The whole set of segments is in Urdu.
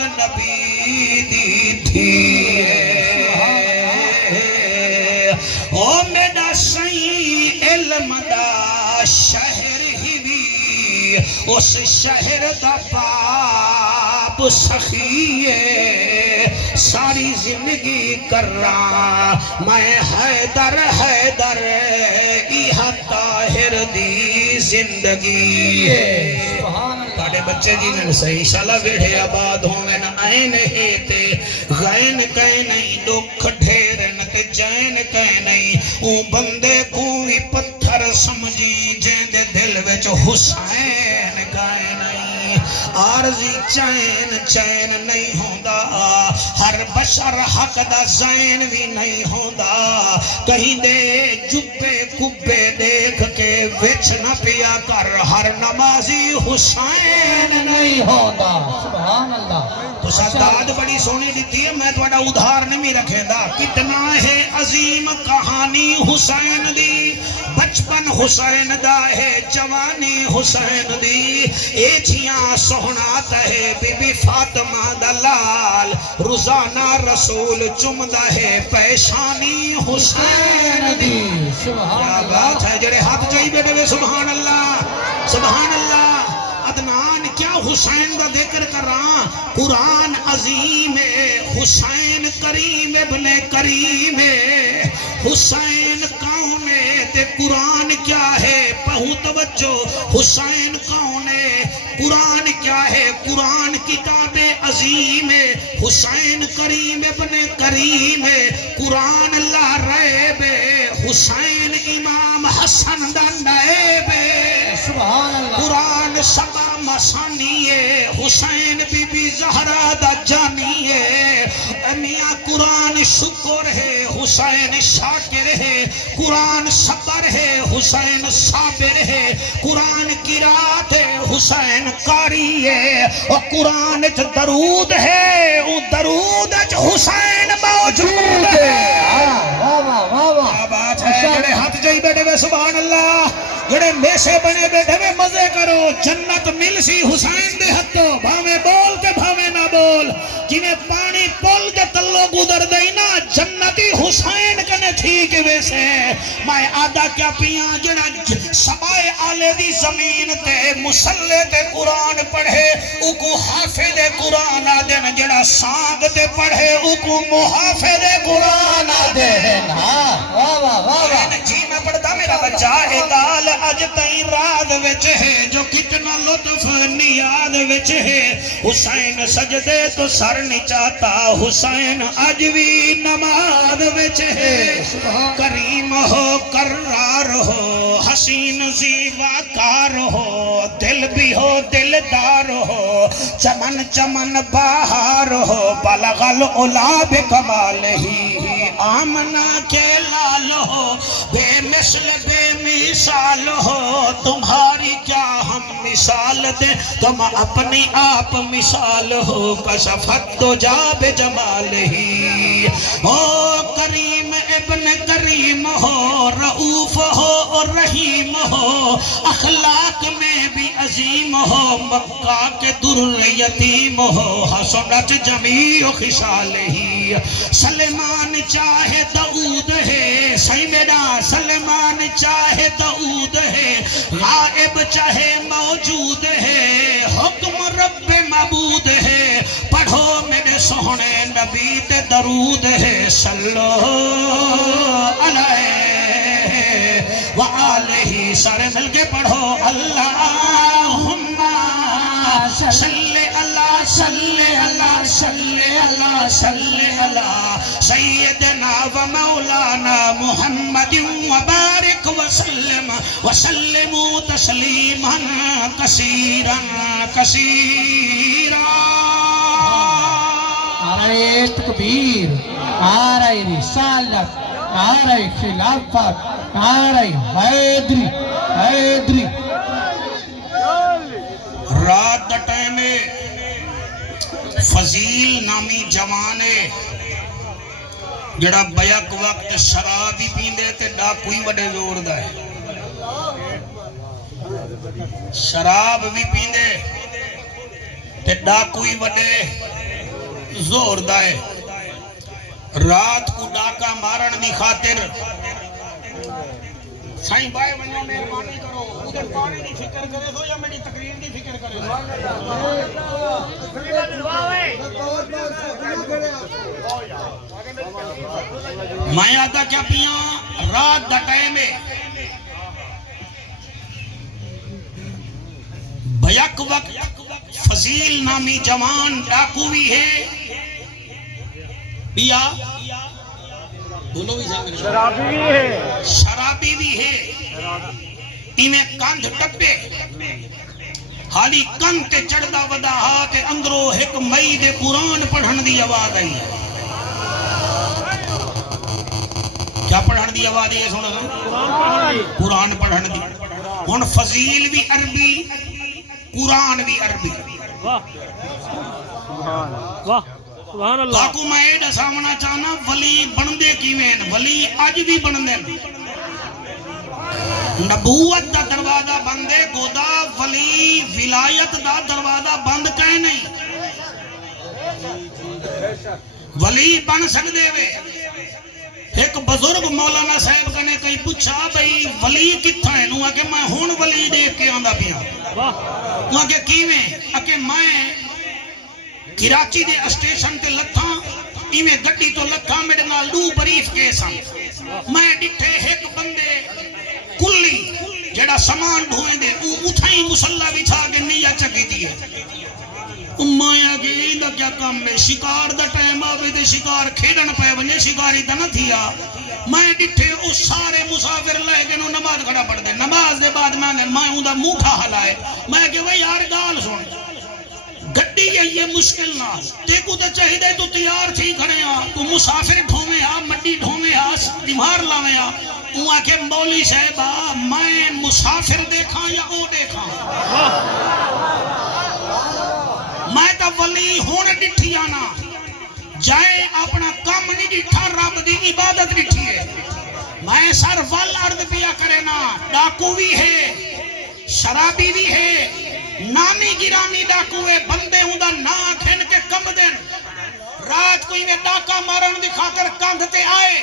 نبی دی تھی او میرا سائیں علم دا شہر ہی بھی اس شہر دا باب سخیے ساری زندگی کر رہا میں حیدر حیدر ایہا طاہر دی زندگی ہے تاڑے بچے جی نے صحیح شالہ ویڑھے آباد ہوئے نا آئین ہی تے غین کہیں نہیں دکھ ڈھیرن تے جین کہیں نہیں اون بندے کوئی پتھر سمجھی جین دے دل وچ حسین گائے نہیں عارضی چین چین نہیں ہوندہ ہر بشر حق دا زین بھی نہیں ہوندہ کہیں دے جبے کبے دیکھ کے وچ نہ پیا کر ہر نمازی حسین نہیں ہوندہ سبحان اللہ تو ساداد بڑی سونی دیتی ہے میں توڑا ادھار نہیں رکھے دا کتنا ہے عظیم کہانی حسین دی بچپن حسین دا ہے جوانی حسین دی ایچیاں سہنات ہے بی بی فاطمہ دلال روزانہ رسول چمدہ ہے پیشانی حسین دی کیا بات ہے جڑے ہاتھ جائی بیٹے وے سبحان اللہ عدنان کیا حسین دا ذکر کر رہا قرآن عظیم حسین کریم ابن کریم حسین کون ہے تے قرآن کیا ہے بہت توجہ حسین کون ہے قرآن کیا ہے قرآن کتاب عظیم حسین کریم ابن کریم قرآن اللہ ریب حسین امام حسن دا نائب سبحان اللہ قرآن سبا مسانی حسین بی بی زہرہ دا جانی میاں قرآن شکر ہے حسین شاکر ہے قرآن صبر ہے حسین صابر ہے قرآن قرات ہے حسین قاری ہے اور قرآن درود ہے وہ درود حسین موجود ہے کیا بات ہے جڑے ہاتھ جائی بیٹھے وے سبحان اللہ جڑے میسے بنے بیٹھے وے مزے کرو جنت مل سی حسین دے ہتھوں بھاویں بول تے بھاویں نہ بول جنہیں پانی پول دے تلو گزر دئی نا جنتی حسین کنے ٹھیک ویسے میں آدھا کیا پیاں جڑا سمائے آلے دی زمین تے مسلے تے قرآن پڑھے اکو حافظ قرآن آدھن جڑا سانگ تے پڑھے اکو محافظ قرآن آدھن جی میں پڑھتا میرا بچہ اقال اج تئی رات وچ ہے جو کتنا لطف نیاد وچ ہے حسین سجدے تو سر نہیں چاہتا حسین اج بھی نماز وچ ہے کریم ہو کرار ہو حسین زیبا کار ہو دل بھی ہو دلدار ہو چمن چمن باہر ہو بلغ العلا بکمال ہی آمنہ کے لال ہو بے مثل بے مثال ہو تمہاری کیا ہم مثال دیں تم اپنی آپ مثال ہو کشفت تو جاب جمال ہی او کریم ابن کریم ہو رعوف ہو اور رحیم ہو اخلاق میں بھی عظیم ہو مکہ کے در یتیم ہو حسنت جمیع خصال ہی سلیمان چاہے داؤد ہے صحیح میرا سلیمان چاہے داؤد ہے غائب چاہے موجود ہے حکم رب معبود ہے پڑھو میرے سونے نبی تے درود ہے صلو علیہ وآلہ سارے مل کے پڑھو اللہم صلی اللہ صلی اللہ صلی اللہ صلی اللہ سیدنا و مولانا محمد وبارک وسلم وسلموا تسلیما کثیرا کثیرا نعرہ تکبیر نعرہ رسالت نعرہ خلافت نعرہ حیدری حیدری رات ٹائمے فضیل نامی جوانے جڑا بیک وقت شراب ہی پیندے تے ڈاکوئی وڈے زور دا ہے شراب بھی پیندے تے ڈاکوئی وڈے زور دائے رات کو ڈاکہ مارن دی خاطر سائیں بھائی ونجو مہربانی کرو ادھر پانی دی فکر کرے دو یا میری تقریر دی فکر کرے دو میں آدھا کیا پیاں رات دا ٹائم ہے بیک وقت فضیل نامی جوان ڈاکو بھی ہے بیا بولو بھی شرابی بھی ہے شرابی بھی ہے انہیں کاندھ ٹپے حالی کن تے چڑھدا ودا ہاتھ اندروں ایک مئی دے قرآن پڑھن دی آواز آئی کیا پڑھن دی آواز ہے سنو قرآن پڑھن دی ہن فضیل بھی عربی قرآن بھی عربی سبحان اللہ باقو میں ایڈا سامنا چاہنا ولی بندے کی وین ولی آج بھی بندے نبوت دا دروازہ بندے گودا ولی ولایت دا دروازہ بند کہیں نہیں ولی بن سکدے وے ایک بزرگ مولانا صاحب کنے کہیں پوچھا بھئی ولی کتھا ہے نوہا کہ میں ہون ولی دیکھ کے آندہ پیا نوہا کہ کیویں اکے میں کراچی دے اسٹیشن تے لتھاں ایویں گڈی تو لتھاں میرے نال دو بریف کیساں میں ڈٹھے ایک بندے کلی جڑا سامان ڈھوئیں دے اتھائیں مسلح بچھا کے نیہ چکی دیئے مایا کہ ایدہ کیا کام میں شکار دا ٹائم آوے دے شکار کھیڑن پہ ونجے شکاری دا نہ تھیا میں ڈٹھے اس سارے مسافر لائے کہ نو نماز کھڑا پڑھ دے نماز دے بعد میں ہوں دا موٹھا حلائے میں کہ وہ یار گال سن گڈی یہ مشکل نہ تے کو تے چاہیے تو تیار تھی کھڑے ہاں تو مسافر ڈھومے ہاں مڈی ڈھومے ہاں تیمار لاوے ہاں وہاں کے مولی صاحبہ میں مسافر دیکھا یا او دیکھا میں تا ولی ہون ڈٹھی آنا جائے اپنا کام نہیں ڈٹھا رب دی عبادت ڈٹھی ہے میں سر وال عرض پیا کرے نا ڈاکو بھی ہے شرابی بھی ہے نامی گرامی ڈاکوے بندے ہوں دا نا کھن کے کم دن رات کوئی میں ڈاکا مارن دکھا کر کاندھ تے آئے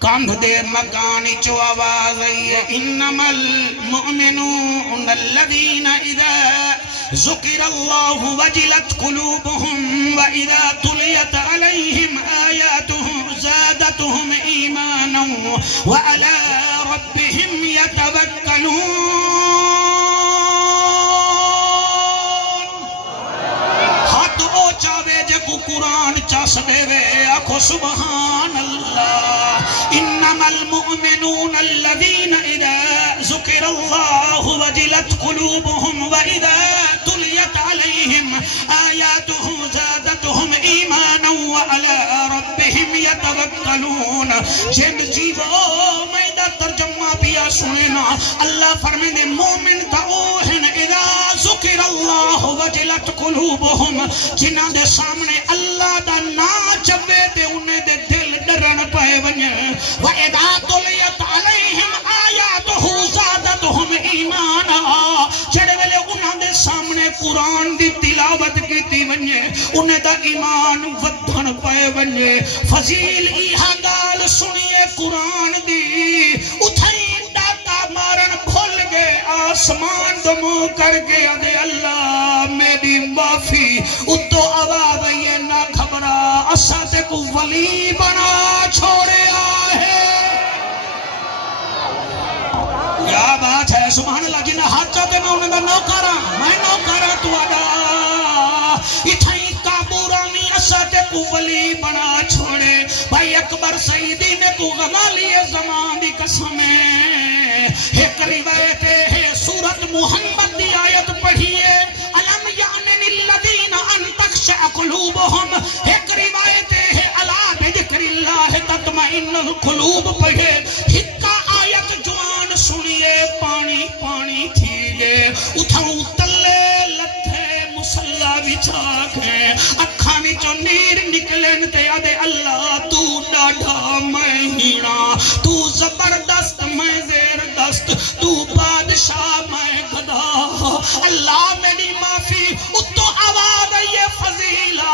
کاندھ دے مکانی چو آواز آئیے انما المؤمنون الذین اذا ذکر اللہ وجلت قلوبهم واذا تلیت علیہم آیاتهم زادتهم ایمانا وعلى ربهم يتوکلون ہاتھ او چاوے جے کو قرآن چاس دے وے آکھو سبحان اللہ انما المؤمنون الذین اذا ذکر اللہ وجلت قلوبهم واذا تلیت علیہم آیاتہ زادتهم ایمانا وعلى ربهم يتوکلون جن جیو میدہ ترجمہ پیا سنینا اللہ فرمے دے مومن کا اوہن اذا ذکر اللہ وجلت قلوبهم جنہ دے سامنے اللہ دا نا چوے دے انہیں دے دل ڈرن پائے ونجے وَإِذَا تُلِيَتْ عَلَيْهِمْ آيَاتُهُ زَادَتْهُمْ إِيمَانًا جڑے ویلے انہاں دے سامنے قرآن دی تلاوت کیتی ونجے انہیں دا ایمان ودھن پائے ونجے فضیل ایہا گال سنیے قرآن دی اتھائی ڈاکا مارن بھول گے آسمان دمو کر کے ادھے اللہ میری معافی اتو آواز یہ نہ گھبرا اساتے کو ولی بنا چھوڑے آئے کیا بات ہے سبحان اللہ جنہیں ہاتھ چاہتے میں انہیں دا نوکارا میں نوکارا تو آدھا اتھائی کابورانی اساتے کو ولی بنا چھوڑے بھائی اکبر سیدی نے کو غمالی زمان دی قسمیں ایک روایت ہے سورت محمد دی آیت پڑھیے علم یعنی الذین ان تخشع قلوبهم ایک روایت ہے الا بذکر اللہ تطمئن القلوب پڑھے ہکا آیت جوان سنیے پانی پانی تھی گے اتھاؤں تلے لتھے مسلح بچھا کے اکھاں وچوں نیر نکلن تے آدھے اللہ تو ڈاڈھا میں ہینا تو زبردست میں زیر دست تو بادشاہ میں گدا اللہ میری معافی اتو آواز یہ فضیلہ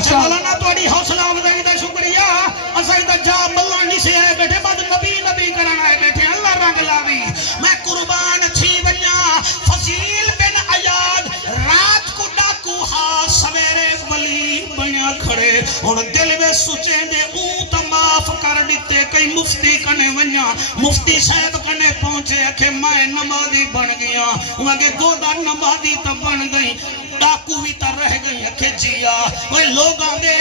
اچھا مولانا تھوڑی حوصلہ افزائی دا شکریہ اسائی دا جا ملان نہیں سے آئے بیٹھے بعد نبی نبی کرنا آئے بیٹھے اللہ رنگ لاوی میں قربان تھی ونیا فضیل بن عیاد رات کو ڈاکو ہاں سویرے ولی بنیا کھڑے اور دل میں سوچے دے اون تا معاف کر دیتے کئی مفتی کنے ونیا مفتی صاحب کنے پہنچے کہ میں نمازی بن گیا وہاں کے گودا نمازی تا بن گئی ڈاکو بھی تا رہ گئی کہ جیا وہ لوگاں دے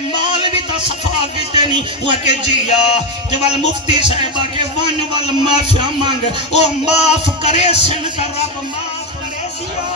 مال بھی تا صفا کیتے نہیں وہاں کہ جیا جو وال مفتی صاحبہ کے ون وال معافیا مانگ وہ معاف کرے سن کا رب معاف کرے سیا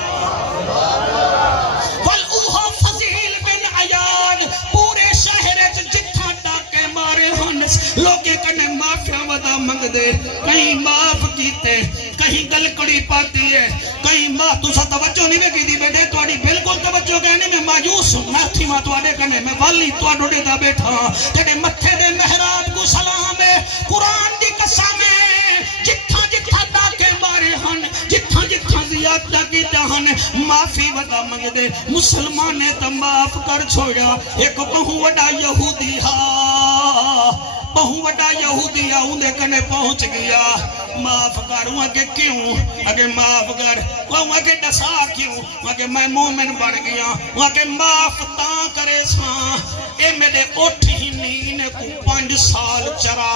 وال اوہا فضیل بن عیاد پورے شہر جتھا ڈاکے مارے ہنس لوگے کنے معافیا ودا منگ دے کہیں معاف کیتے کہیں گلکڑی پاتی ہے کہیں ماں تُسا توجہ نہیں میں کی دی بیٹھے توڑی بالکل توجہ کہنے میں مایوس میں تھی ماں توڑے کنے میں والی توڑے دا بیٹھا تیرے متھے دے محراب کو سلام ہے قرآن دی قسم ہے جتھا جتھا ڈاکے مارے ہن جتھا جتھا زیادہ کی جہن معافی ودا منگ دے مسلمان نے تا معاف کر چھوڑا ایک بہو وڈا یہودی بہو وڈا یہودی آؤں کنے پہنچ گیا معاف کر ہوں کہ کیوں اگر معاف کر ہوں کہ ڈسا کیوں ہوں کہ میں مومن بن گیا ہوں کہ معاف تاں کرے ساں اے میرے اٹھ ہی نینے کو 5 سال چرا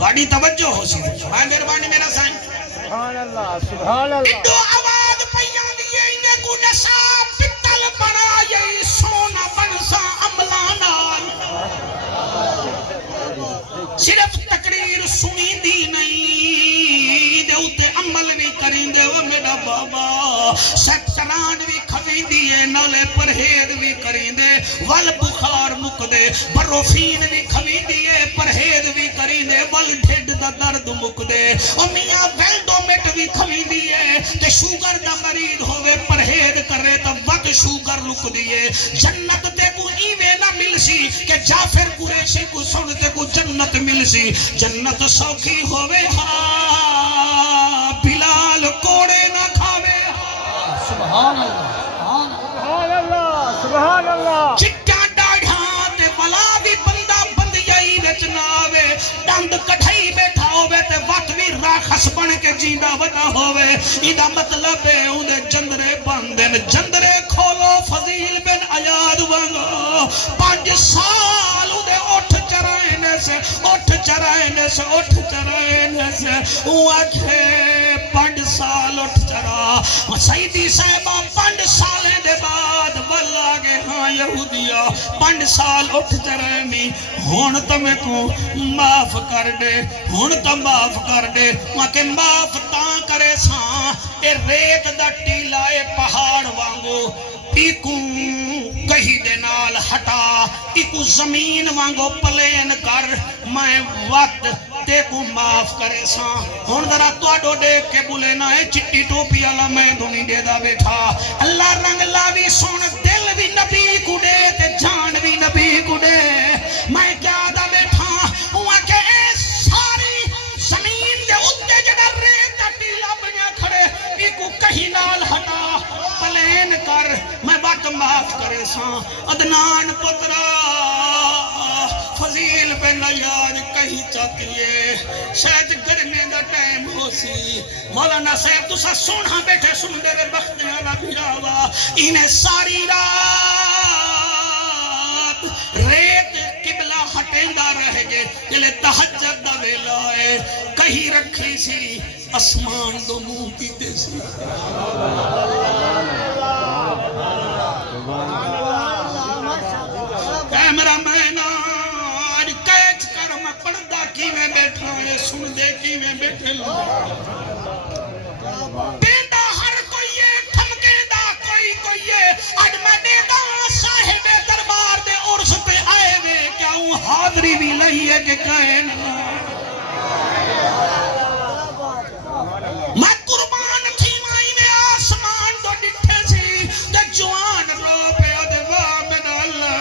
بڑی توجہ ہو سی میں مہربانی میرا سائن سبحان اللہ سبحان اللہ اڈو آواز پیاں دیئے انہیں کو نسا پتل بنا یہ سونا بنسا عملانان صرف تقریر سنی دی نہیں دے اتے عمل بھی کریں دے وہ میرا بابا سیکٹران بھی کھویں دیئے نالے پرہید بھی کریں دے وال بخار مک دے بروفین بھی کھویں دیئے پرہید بھی کریں دے وال ڈھڈ دا درد مک دے اور میاں ویلڈومیٹ بھی کھویں دیئے تے شوگر دا مرید ہوئے پرہید کرے تا وقت شوگر لک دیئے جنت تے کو ایوے نہ مل سی کہ جعفر قریشی کو سنتے کو جنت مل سی جنت سوکھی ہوئے ہاں بلال کوڑے نہ کھاوے ہاں سبحان اللہ سبحان اللہ سبحان اللہ چٹا ڈاڑھاں تے ولا بھی بندہ بند جائی وچناوے ڈند کٹھائی بیٹھا ہوئے تے وقت بھی راکھس بن کے جیندہ ودا ہوئے ایدہ مطلب ہے انہیں جندرے بندن جندرے کھولو فضیل بن عیاد وانگو 5 سال انہیں اٹھ چرائنے سے وہ آکھے 5 سال اٹھ چرا سیدی صاحبہ 5 سالیں دے بعد بلا گے ہاں یہودیا 5 سال اٹھ چرائنی ہون تمہیں کو معاف کر دے ہون تم معاف کر دے وہاں کے معاف تاں کرے ساں اے ریت دا ٹیلا اے پہاڑ وانگو ایکوں کہیں دے نال ہٹا ایکوں زمین وانگو پلین کر میں وقت تے کو معاف کرے ساں ہون ذرا توڑو دیکھ کے بولے نہ ہے چٹی ٹوپی اللہ میں دھونی دے دا بیٹھا اللہ رنگ لاوی سون دل بھی نبی کو دے تے جان بھی نبی کو دے میں کیا دا بیٹھا ہوا کہ اے ساری زمین دے اتے جڑا ریتا ٹیلا بنیا کھڑے ایکو کہیں نال ہٹا پلین کر میں وقت معاف کرے ساں عدنان پترا فضیل بن عیاد کہیں چاہتی ہے شاید گرمی دا ٹائم ہو سی مولانا صاحب تو سا سونا بیٹھے سن دے رے بخت والا بھیراوا انہیں ساری رات ریت قبلہ ہٹیندہ رہ گئے جلے تحجد دا ویلا ہے کہیں رکھی سی اسمان دو منہ پیتے سی کیمرہ مین آج کیچ کر میں پردہ کی میں بیٹھا ہے سن دے کی میں بیٹھے لوں دیدہ ہر کوئی ہے تھمکے دا کوئی ہے آج میں دیدہ صاحب دربار دے عرص پہ آئے وے کیا ہوں حاضری بھی لئی ہے کہ کہن میں قربان تھی مائی میں آسمان دو ڈٹھے سی تے جوان رو پہ ادوا من اللہ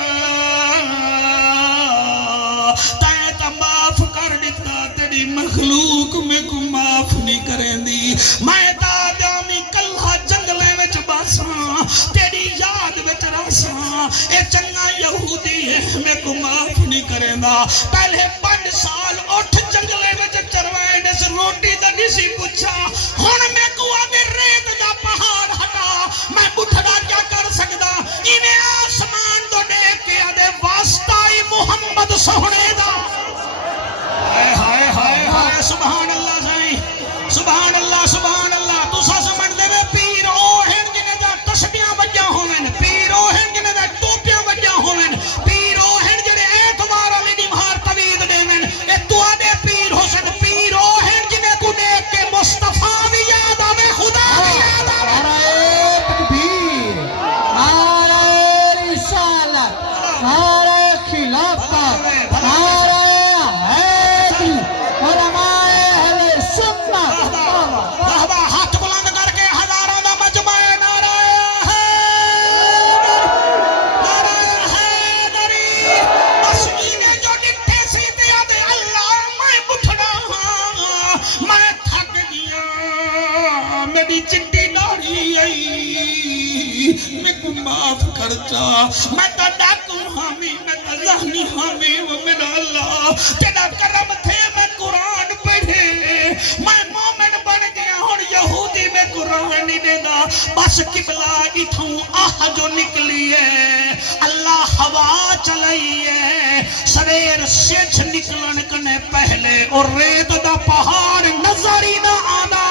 تائیں تا معاف کر دیتا تیری مخلوق میں کو معاف نہیں کریں دی میں دادیاں دی کلہ جنگلے وچ باساں تیری یاد وچ راساں اے چنگا یہودی ہے میں کو معاف نہیں کرے دا پہلے 5 سال اٹھ جنگلے وچ چروائے نے سے روٹی دا نہیں سی پوچھا ہن میں کو آگے ریت دا پہاڑ ہٹا میں بٹھڑا کیا کر سکدا انہیں آسمان تو دیکھ کے آدھے واسطہ ہی محمد سہنے دا ہائے ہائے ہائے سبحان اللہ سائیں سبحان اللہ سبحان اللہ تو سا سمجھ دے میں پیر اوہن جنہیں دا تسبیاں بجا ہوئن پیر اوہن جنہیں دا ٹوپیاں بجا ہوئن پیر اوہن جنہیں اعتبار علی نمہار طوید دے من اے تو آدھے پیر ہو سکتا پیر اوہن جنہیں کو دیکھ کے مصطفیٰ بھی یاد آوے خدا بھی یاد آوے نعرہ تکبیر نعرہ رسالت نعرہ خلافت نعرہ حیدری علماء اہل سنت رہبہ ہاتھ بلند کر کے ہزاروں دا مجمع نعرہ حیدر نعرہ حیدری بس انہیں جو ڈٹھے سی دیا دے اللہ میں بٹھڑا ہاں میں تھک گیا میری چٹی داڑھی آئی میں کو معاف کر جا میں تا ڈاکو حامی میں تا ذہنی حامی وہ میرا اللہ تیرا کرم تھے میں قرآن پڑھے میں مومن بن گیا اور یہودی میں قرآن نہیں دینا بس قبلہ اتھوں آہ جو نکلی ہے اللہ ہوا چلائی ہے سریر سیچ نکلن کنے پہلے اور ریت دا پہاڑ نظر ہی نہ آنا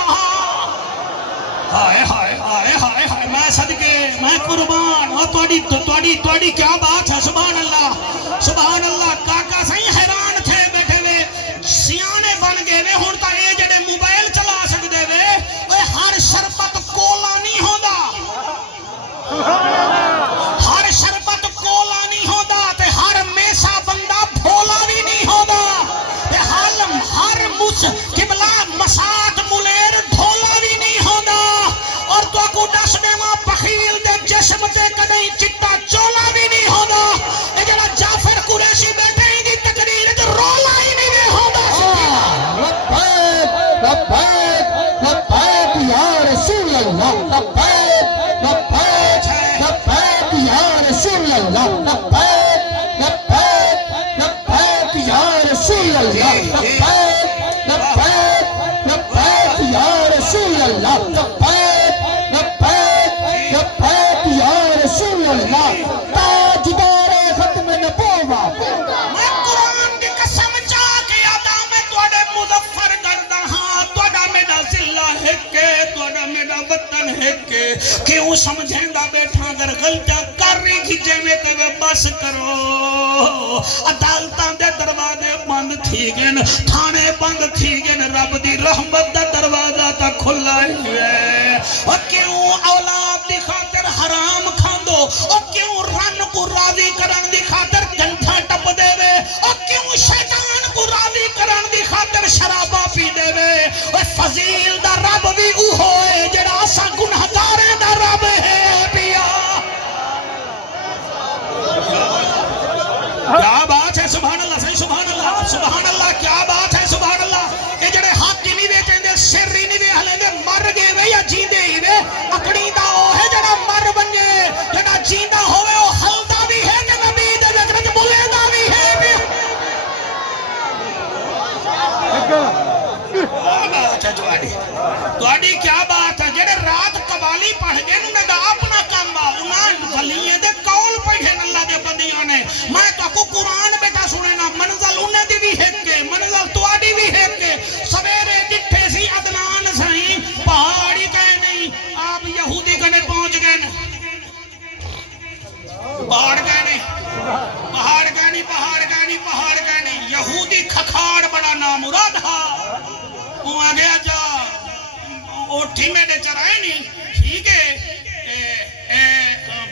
ہائے ہائے ہائے ہائے ہائے میں صدقے میں قربان اور توڑی کیا بات ہے سبحان اللہ کاکا صحیح حیران تھے بیٹھے وے سیانے بن گئے وے ہون تا اے جڑے موبائل چلا سکدے وے اے ہر شربت کولا نہیں ہوندا ہر شربت کولا نہیں ہوندا تے ہر میسا بندہ بھولا بھی نہیں ہوندا تے ہر مس قبلہ مساط ملیر ڈھولا بھی نہیں ہوندا اور تو کو دس دے ماں بخیل دے جسم تے کدیں چٹا چولا بھی نہیں ہوندا اے جڑا جعفر قریشی بیٹھے ہی دی تقریر تے رولا ہی نہیں ہوندا لبیک لبیک لبیک یا رسول اللہ لبیک لبیک لبیک یا رسول اللہ لبیک لبیک لبیک یا رسول اللہ لبیک لبیک لبیک یا رسول اللہ لبیک لبیک لبیک یا رسول اللہ تاجدار ختم نبوت میں قرآن کی قسم چاہ کے آدھا میں توڑے مظفر کردہ ہاں توڑا میرا ذلہ ہے کہ توڑا میرا وطن ہے کہ کیوں سمجھیں دا بیٹھا اگر غلطہ کر رہی کھچے میں تے بس کرو عدالتاں دے دروازے بند تھی گن تھانے بند تھی گن رب دی رحمت دا دروازہ تا کھلا ہے اور کیوں اولاد دی خاطر حرام کھاندو اور کیوں رن کو راضی کرن دی خاطر جنٹھا ٹپ دے وے اور کیوں شیطان کو راضی کرن دی خاطر شرابہ پی دے وے اور فضیل دا رب بھی ہوئے جڑا اسا گنہگاریں دا رب ہے پیا کیا بات ہے سبحان اللہ صحیح سبحان اللہ کیا بات ہے سبحان اللہ یہ جڑے حاکم ہی بیٹھیں دے سر ہی نہیں وے ہلیں دے مر گئے وے یا جیندے ہی وے اکڑی دا او ہے جڑا مر بنے جڑا جیندہ ہوئے او حلدہ بھی ہے کہ نبی دے وکرت بولے دا بھی ہے بھی کیا بات ہے توڑی کیا بات ہے جڑے رات قوالی پڑھ گئے انہیں دا اپنا کام با انہیں ولیے دے کول پڑھیں اللہ دے بندیاں نے میں تو کو قرآن بیٹا سنے نا منزل انہیں دی بھی ہیک کے منزل توڑی بھی ہیک کے سویرے ڈٹھے سی عدنان سائیں پہاڑی کہے نہیں آپ یہودی کنے پہنچ گئے پہاڑ کہے نہیں یہودی کھکھاڑ بڑا نامراد ہا وہ آگے جا اوٹھی میں دے چرائے نہیں ٹھیک ہے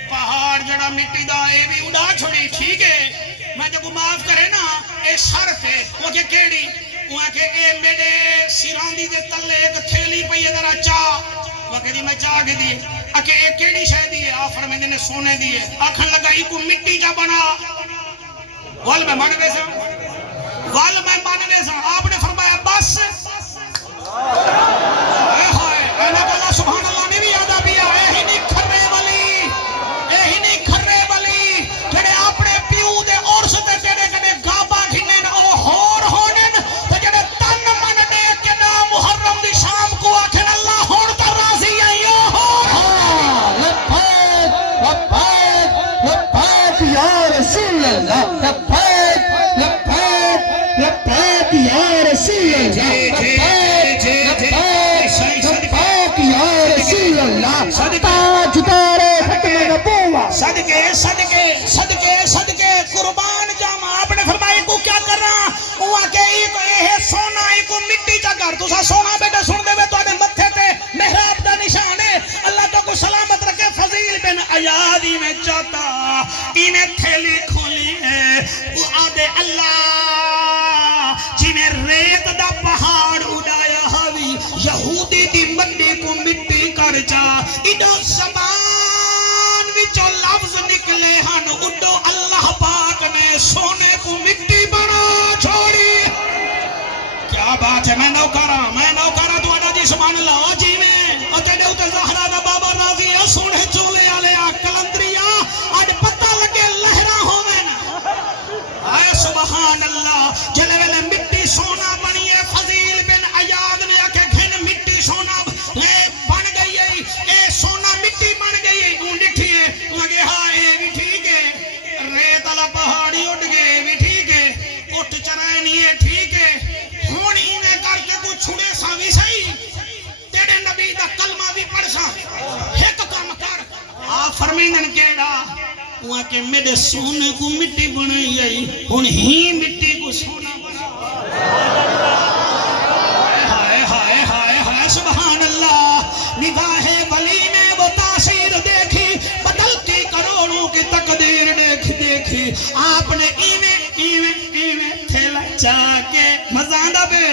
پہاڑ جڑا مٹی دا اے بھی اڑا چھوڑی ٹھیک ہے میں جب معاف کرے نا اے شرط ہے وہ کہ کیڑی وہ کہ اے میرے سیراندی دے تلے ایک تھیلی پئی ذرا چاہ وہ کہ دی میں چاہ کے دیے اکے اے کیڑی شے دیے آفر میں نے سونے دیے آکھن لگا ہی کو مٹی جا بنا وال میں ماننے سا آپ نے فرمایا بس مٹی کو مٹی کر جا اڈو زبان وچوں لفظ نکلے ہن اڈو اللہ پاک نے سونے کو مٹی بنا چھوڑی کیا بات ہے میں نوکرہ تو اڈا جی سبحان اللہ جی میں تیرے اوتے زہرا دا بابا راضی ہے سونے چولے والے کلندریا اج پتہ لگے لہرا ہوویں اے سبحان اللہ جلے ویلے مٹی سونا بنی ہے فضیل بن عیاض نے آکھے گھن مٹی سونا بن گئی ہے اے سونا مٹی بن گئی ہے اون ڈٹھی ہے لگے ہاں اے بھی ٹھیک ہے ریت والا پہاڑی اٹھ گئے بھی ٹھیک ہے اٹھ چرائے نہیں ہے ٹھیک ہے ہن ایویں کر کے کو چھڑے سا بھی صحیح تیرے نبی دا کلمہ بھی پڑھ سا ایک کام کر آ فرمیندن کیڑا وہاں کہ میرے سونے کو مٹی بنائی آئی ہن ہی مٹی کو سونا بنا ہائے ہائے ہائے ہائے سبحان اللہ نگاہ ولی نے وہ تاثیر دیکھی بدلتی کروڑوں کی تقدیر دیکھی آپ نے ایویں تھیلا چاہ کے مزاندہ بے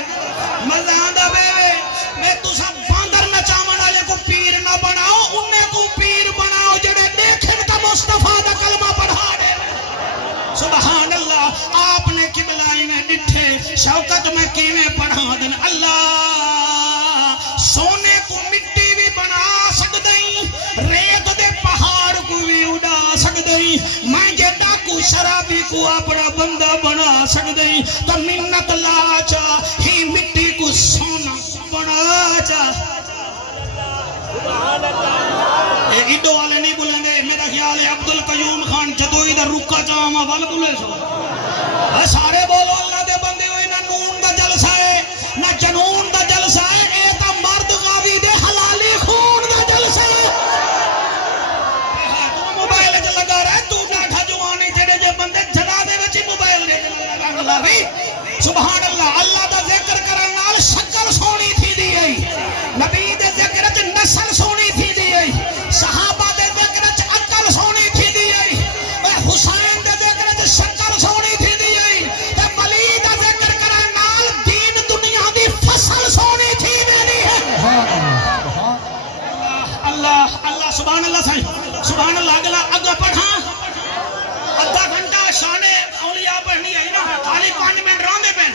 میں تو سب باندر نچامن والے کو پیر نہ بناؤ انہیں کو پیر بناؤ جڑے دیکھن کا مصطفیٰ دا کلمہ پڑھا دے سبحان اللہ آپ نے قبلائی میں ڈٹھے شوکت میں کیویں پڑھا دن اللہ سونے کو مٹی بھی بنا سکدیں ریت دے پہاڑ کو بھی اڑا سکدیں میں جے ڈاکو شرابی کو اپنا بندہ بنا سکدیں تو منت لا چا ہی مٹی کو سونا بنا چا اے ایڈو والے نہیں بولیں گے میرا خیال ہے عبدالقیوم خان جدوئی دا رکا جاما وال بولے سو سارے بولو اللہ دے بندے ہوئے نہ نون دا جلسہ ہے نہ جنون دا جلسہ ہے اے تا مرد غاوی دے حلالی خون دا جلسہ ہے تو موبائل جا لگا رہا ہے تو ڈاٹھا جوانی جڑے جے بندے جدا دے وچی موبائل دے لگا بھی سبحان اللہ اللہ دا ذکر کرن نال شکل سونی تھی دی ہے نبی دے ذکر وچ نسل سونی تھی دی ہے صحابہ دے ذکر وچ عقل سونی تھی دی ہے اے حسین دے ذکر وچ شکل سونی تھی دی ہے تے ولی دا ذکر کرن نال دین دنیا دی فصل سونی تھی دی ہے اللہ اللہ سبحان اللہ سائیں سبحان اللہ اگلا اگا پڑھا آدھا گھنٹہ شان اولیاء پڑھنی ہے نا خالی 5 منٹ روندے پین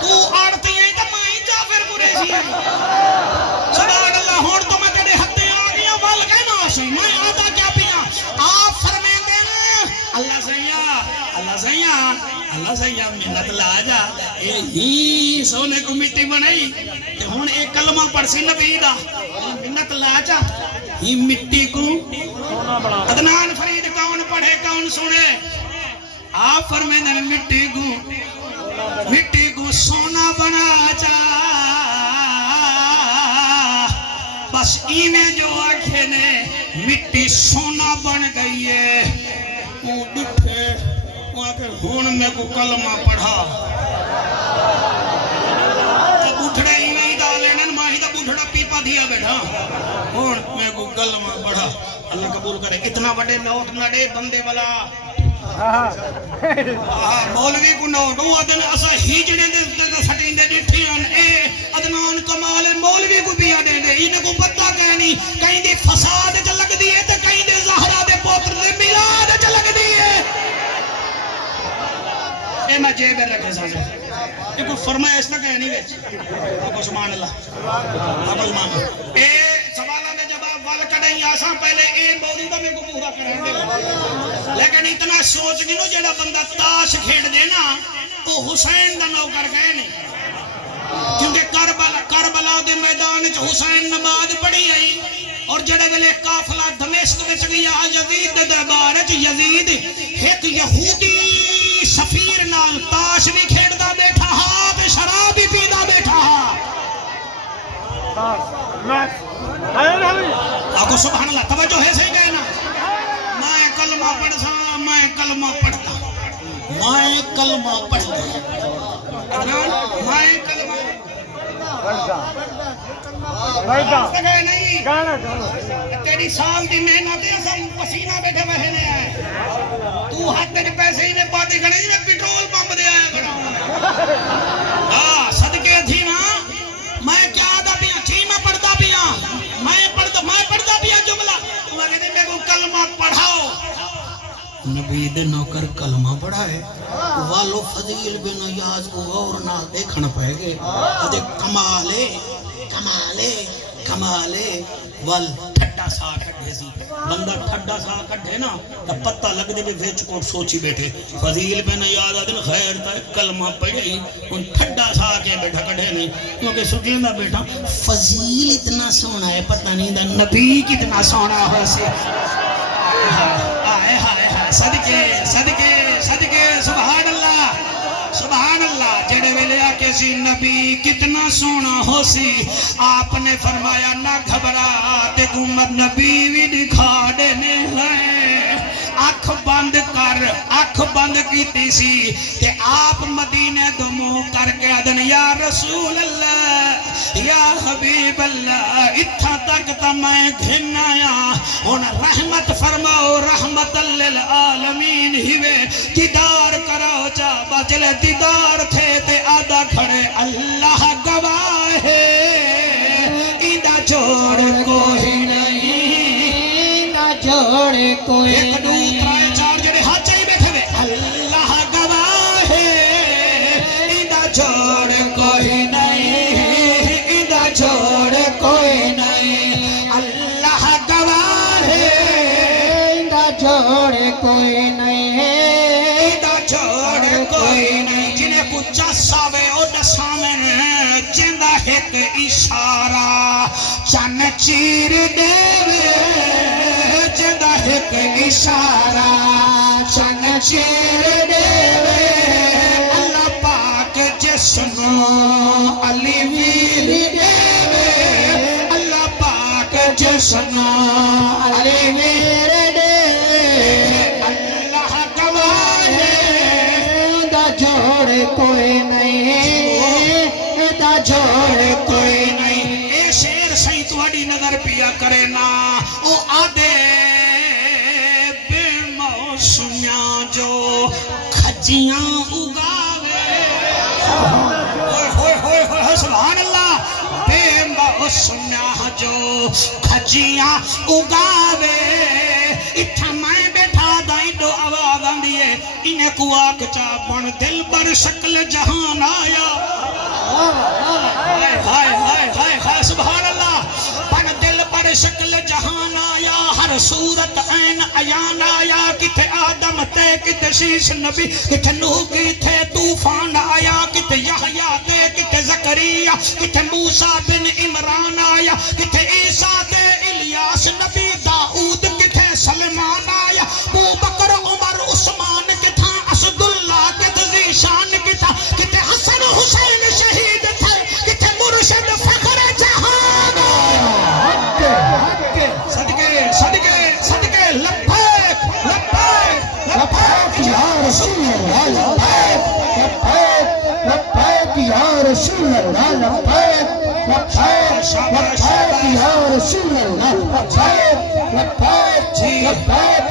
تو آڑتی ہیں تو میں جعفر قریشی ہے سبحان اللہ ہون تو میں تیرے ہتھے آ گیا وال کہنا سی میں آدھا کیا پیا آپ فرمین دینا اللہ سیاں منت لا جا اے ہی سونے کو مٹی بنائی تے ہون ایک کلمہ پڑھ سی نبی دا منت لا جا ہی مٹی کو عدنان فرید کون پڑھے کون سنے آپ فرمائیں مٹی کو سونا بنا چا بس ایویں جو آنکھیں نے مٹی سونا بن گئی ہے وہ ڈٹھے وہ آکر ہون میں کو کلمہ پڑھا بوٹھڑا ایویں ہی ڈالینن ماہی دا بوٹھڑا پیپا دیا بیٹھا ہون میں کو کلمہ پڑھا اللہ قبول کرے اتنا بڑے نوٹ نہ دے بندے والا مولوی کو نوٹ وہ ادن اسا ہیجڑے دے سٹین دے ڈٹھیاں اے ادنان کمال مولوی کو بھی دے دے انہیں کو پتہ کہنی کہیں دی فساد چ لگ دی ہے تے کہیں دے زہرا دے پوتر دے میلاد چ لگ دی ہے اے میں جیب رکھے سا سے یہ کوئی فرمائش نہ کہنی وچ آپ سبحان اللہ آپ سبحان اے سوالہ نے جواب وال کڈیں آساں پہلے اے موجودہ میں کو پورا کریں دے لیکن اتنا سوچ گنو جڑا بندہ تاش کھیڑ دے نا تو حسین دا نوکر گئے نہیں کیونکہ کربلا دے میدان وچ حسین نماز پڑھی آئی اور جڑے ویلے قافلہ دمشق وچ گیا یزید دے دربار وچ یزید ایک یہودی سفیر نال تاش بھی کھیڑدا بیٹھا ہا تے شراب بھی پیندا بیٹھا ہا آگو سبحان اللہ توجہ ہے صحیح کہنا میں کلمہ پڑھتا میں کلمہ پڑھتا میں کلمہ پڑھتا نہیں تیری سال دی محنت ہے سب پسینہ بیٹھے بہنے آئے تو ہاتھ تیرے پیسے ہی میں پاتی کھڑے میں پیٹرول پمپ دے آیا کھڑا صدقے تھی ماں میں کیا آدھا بھی تھی میں پڑھ نبی دے نوکر کلمہ پڑھا ہے والو فضیل بن یاز کو اور نہ دیکھنا پائے گے ادھے کمالے وال ٹھڈا سا کٹھے سی بندہ ٹھڈا سا کٹھے نا تا پتہ لگ دے بھی ویچ کوٹ سوچی بیٹھے فضیل بن یاز آدھن خیر تا کلمہ پڑھے ان ٹھڈا سا کے بیٹھا کٹھے نہیں کیونکہ سکلیں دا بیٹھا فضیل اتنا سونا ہے پتہ نہیں دا نبی کتنا سونا ہو سے آئے صدقے سبحان اللہ جڑے ویلے آکے سی نبی کتنا سونا ہو سی آپ نے فرمایا نہ گھبرا تے گمت نبی بھی دکھا دینے ہیں آنکھ بند کیتی سی تے آپ مدینے دمو کر کے ادن یا رسول اللہ یا حبیب اللہ اتھا تک تا میں گھن آیا ان رحمت فرماؤ رحمت للعالمین ہیوے دیدار کراؤ جا بچلے دیدار تھے تے آدھا کھڑے اللہ گواہ ہے ایدہ جوڑ کوئی نہیں نہ جوڑ کوئی ایک دو ترائے چار جڑے ہاتھ چاہی بیٹھے ہوئے اللہ گواہ ہے ایدہ جوڑ کوئی نہیں ایدہ جوڑ کوئی نہیں اللہ گواہ ہے ایدہ جوڑ کوئی نہیں ایدہ جوڑ کوئی نہیں جنہیں کچھ چاساوے او دسامن جندہ ایک اشارہ چن چیر دیوے جندہ ایک اشارہ چن چیر دیوے اللہ پاک جسنو علی ویر دیوے اللہ پاک جسنو علی ویر دیوے اللہ گواہ ہے دا جوڑ کوئی نہیں دا جوڑ کوئی نہیں اے شیر سہی تواڈی نظر پیا کرے نا او آدھے بے موسمیاں جو کھجیاں اگاوے ہوئے سبحان اللہ بے موسمیاں جو کھجیاں اگاوے اتھا میں بیٹھا دائی دو آواز آندیے انہیں کو آگ چا بن دل بر شکل جہان آیا ہائے سبحان اللہ بن دل بر شکل جہان آیا ہر صورت عین عیان آیا کتے آدم تے کتے شیش نبی کتے نوح کتے طوفان آیا کتے یحییٰ تے کتے زکریہ کتے موسیٰ بن عمران آیا کتے عیسیٰ تے الیاس نبی داؤد کتے سلمان آیا ابو بکر عمر عثمان کتا اسد اللہ کتے ذیشان کتا کتے حسن حسین شہید تھے کتے مرشد فخر جہان صدقے لبیک یا رسول اللہ لبیک یا رسول اللہ لبیک یا رسول اللہ لبیک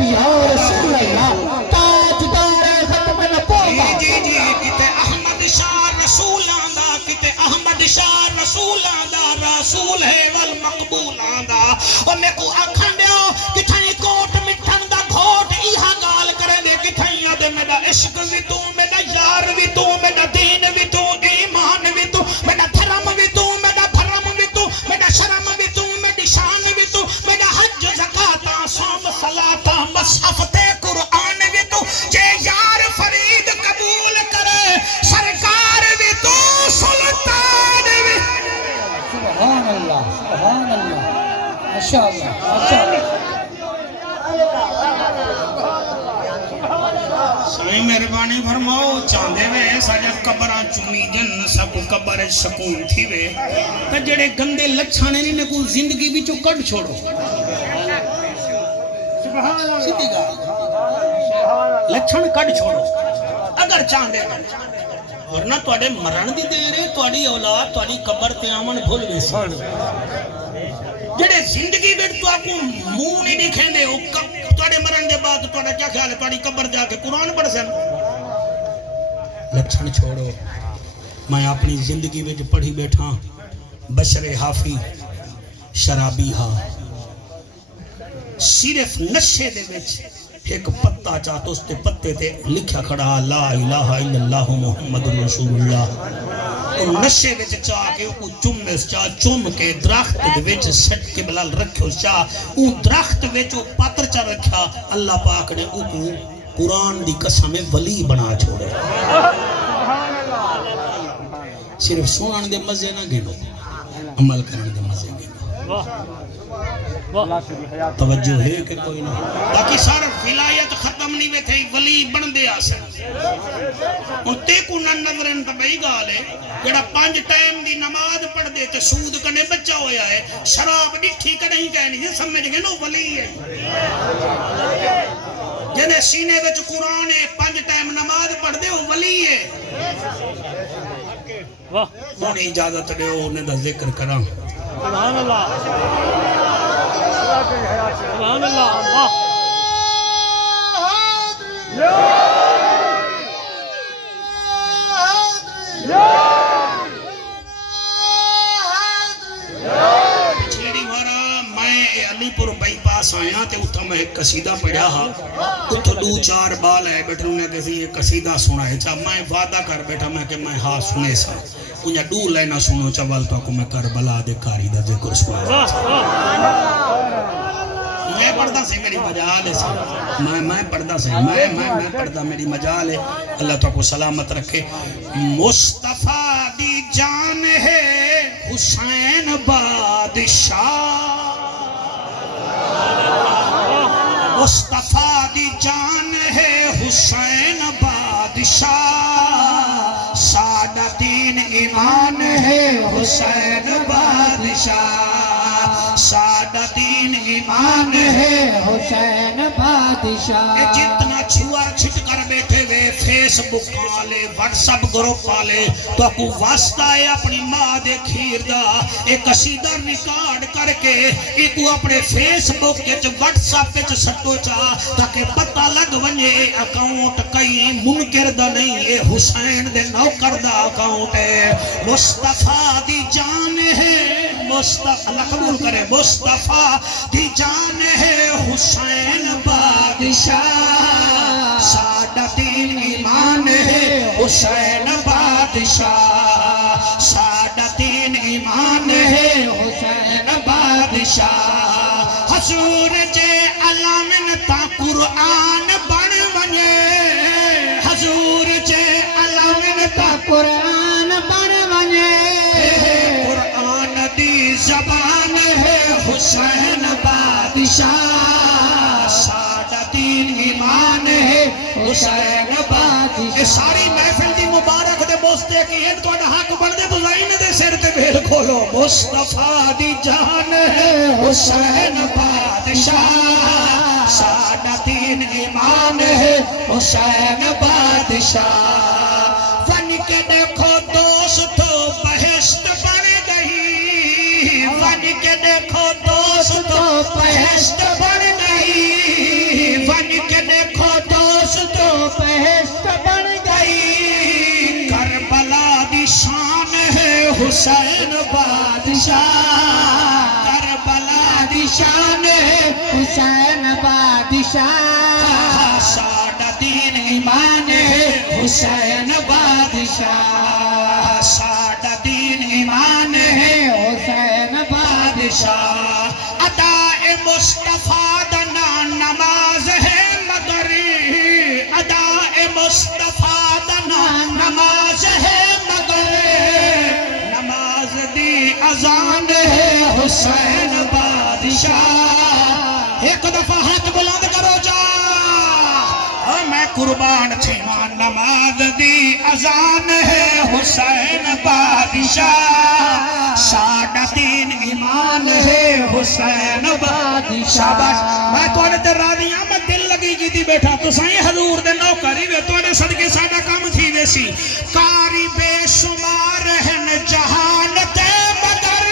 یا رسول اللہ تاجدار ختم نبوت جی کتے احمد شاہ رسول آندا کتے احمد شاہ رسول آندا رسول ہے والمقبول آندا اور میں کو آکھن دیو کتھائی کوٹ مٹھن دا گھوٹ ایہا گال کرے دے کتھائی یاد میرا عشق بھی تو میرا یار بھی تو میرا دین بھی تو ایمان بھی تو میرا دھرم بھی تو میرا بھرم بھی تو میرا شرم بھی تو میری شان بھی تو میرا حج زکاة صوم صلاة مصحف تے قرآن بھی تو جے یار فرید قبول کرے سرکار بھی تو سلطان بھی سبحان اللہ ماشاءاللہ سائیں مہربانی فرماؤ چاندے وے ساجا قبران چمی جن سب قبر سکون تھی وے تا جڑے گندے لچھانے نے کو زندگی بھی چو کٹ چھوڑو سیدھی گا لچھن کٹ چھوڑو اگر چاندے ورنہ توڑے مرن دی دیرے توڑی اولاد توڑی قبر تیامن بھول وے سی جڑے زندگی بیٹ تو آپ کو منہ نہیں دکھیں دے توڑے مرن دے بعد توڑا کیا خیال ہے توڑی قبر جا کے قرآن پڑھ سن لچھن چھوڑو میں اپنی زندگی بیٹ پڑھی بیٹھا بشر حافی شرابی ہاں صرف نشے دے بیچ ایک پتا چاہتا اس تے پتے تے لکھا کھڑا لا الہ الا اللہ محمد رسول اللہ اور نشے وچ چاہ کے او چمس چاہ چم کے درخت دے وچ سٹ کے بلال رکھو چاہ او درخت وچ او پتر چا رکھا اللہ پاک نے او کو قرآن دی قسم ولی بنا چھوڑے صرف سنن دے مزے نہ گنو عمل کرن دے مزے گنو توجہ ہے کہ کوئی نہیں باقی سارا ولایت ختم نہیں ویتھے ولی بن دے آسے ان تے کو نظرن تبئی گالے جڑا 5 ٹائم دی نماز پڑھ دے تے سود کنے بچہ ہویا ہے شراب ڈٹھی کنے کہنی جے سمجھ گئے نو ولی ہے جنہیں سینے وچ قرآن ہے 5 ٹائم نماز پڑھ دے وہ ولی ہے ہوں اجازت دے انہیں دا ذکر کراں سبحان اللہ سبحان اللہ پچھلی بارا میں علی پور بائی پاس آیا تے اتھا میں ایک قصیدہ پڑھا ہا اتھا 2-4 بال ہے بیٹھا انہیں کسی یہ قصیدہ سنا ہے چاہ میں وعدہ کر بیٹھا میں کہ میں ہاں سنے سا انہیں 2 لینا سنو چاول تو کو میں کربلا دے کاری دا ذکر سنا میں پڑھتا سے میری مجال ہے میں پڑھتا سے میں پڑھتا میری مجال ہے اللہ تو کو سلامت رکھے مصطفیٰ دی جان ہے حسین بادشاہ مصطفیٰ دی جان ہے حسین بادشاہ سادہ دین ایمان ہے حسین بادشاہ سادہ دین ایمان ہے حسین بادشاہ جتنا چھوا چھٹ کر بیٹھے ہوئے فیس بک آلے واٹس اپ گروپ آلے تو کو واسطہ ہے اپنی ماں دے کھیر دا ایک قصیدہ ریکارڈ کر کے ایک اپنے فیس بک کے واٹس اپ پہ سٹو چاہ تاکہ پتہ لگ ونجے اکاؤنٹ کئی منکر دا نہیں یہ حسین دے نوکر دا اکاؤنٹ ہے مصطفیٰ دی جان ہے مصطفیٰ اللہ قبول کرے مصطفیٰ دی جان ہے حسین بادشاہ سادہ دین ایمان ہے حسین بادشاہ سادہ دین ایمان ہے حسین بادشاہ حضور جے علامن تا قرآن بن ونجے حضور جے علامن تا قرآن بن ونجے قرآن دی زبان ہے حسین بادشاہ سادہ دین ایمان ہے حسین بادشاہ ساری محفل دی مبارک دے بوستے کی ہن تو حق بن دے تو زائن دے سر تے بھیل کھولو مصطفیٰ دی جان ہے حسین بادشاہ سادہ دین ایمان ہے حسین بادشاہ فن کے دیکھو دوستو بہشت بن گئی فن کے دیکھو دوستو بہشت بن گئی فن کے دیکھو دوستو بہشت بن گئی کربلا دی شان ہے حسین بادشاہ کربلا دی شان ہے حسین بادشاہ سادہ دین ایمان ہے حسین بادشاہ سادہ دین ایمان ہے حسین بادشاہ ادائے مصطفیٰ دنا نماز ہے مگر ادائے مصطفیٰ دنا نماز ہے مگر نماز دی اذان ہے حسین بادشاہ ایک دفعہ ہاتھ بلند کرو جا میں قربان چھیوان نماز دی اذان ہے حسین بادشاہ سادہ دین ایمان ہے حسین بادشاہ میں توڑے تے راضیاں میں دل لگی کی تھی بیٹھا تو سائیں حضور دے نوکری وے توڑے صدقے سادہ کام تھی ویسی کاری بے شمار ہن جہان تے مگر